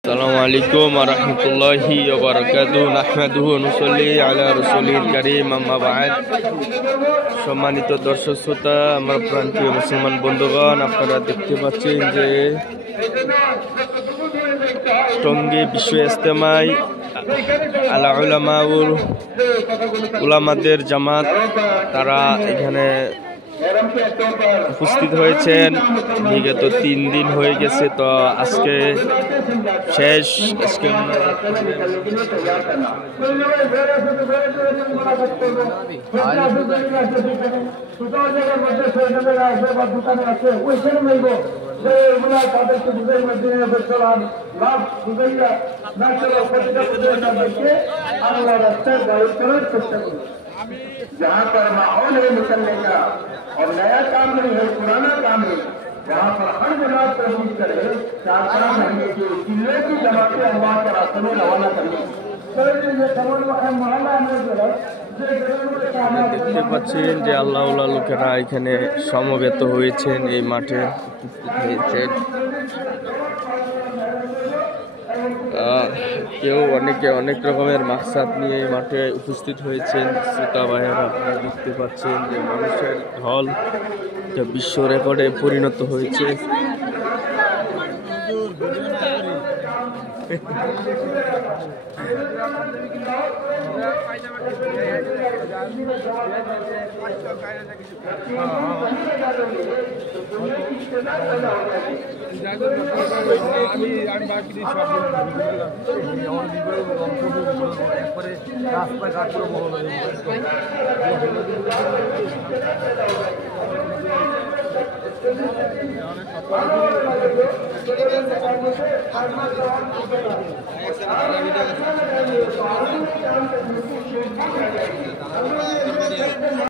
Assalamualaikum warahmatullahi wabarakatuh. Nahmaduhu wa nusalli ala rasulil karim, amma ba'd। সম্মানিত দর্শক শ্রোতা, আমার প্রান্তীয় মুসলমান বন্ধুগণ, আপনারা দেখতে পাচ্ছেন যে টঙ্গী বিশ্ব ইজতেমায় আলা উলামাউল উলামাদের জামাত তারা এখানে উপস্থিত হয়েছেন। বিগত 3 দিন হয়ে গেছে, তো আজকে শেষ। আজকে जहाँ पर माहौल है निकलने का और नया काम नहीं है, पुराना काम है, जहाँ पर हर जमात तहरीर करे 4 महीने के जिले की जमातें अल्लाह के रास्ते में रवाना करें। দেখতে পাচ্ছেন যে আল্লাহওয়ালা লোকেরা এখানে সমবেত হয়েছেন, এই মাঠে উপস্থিত হয়েছেন। কেউ অনেকে অনেক রকমের মাকসাদ নিয়ে এই মাঠে উপস্থিত হয়েছেন। শ্রোতা ভাইয়েরা, আপনারা দেখতে পাচ্ছেন যে মানুষের ঢল বিশ্ব রেকর্ডে পরিণত হয়েছে।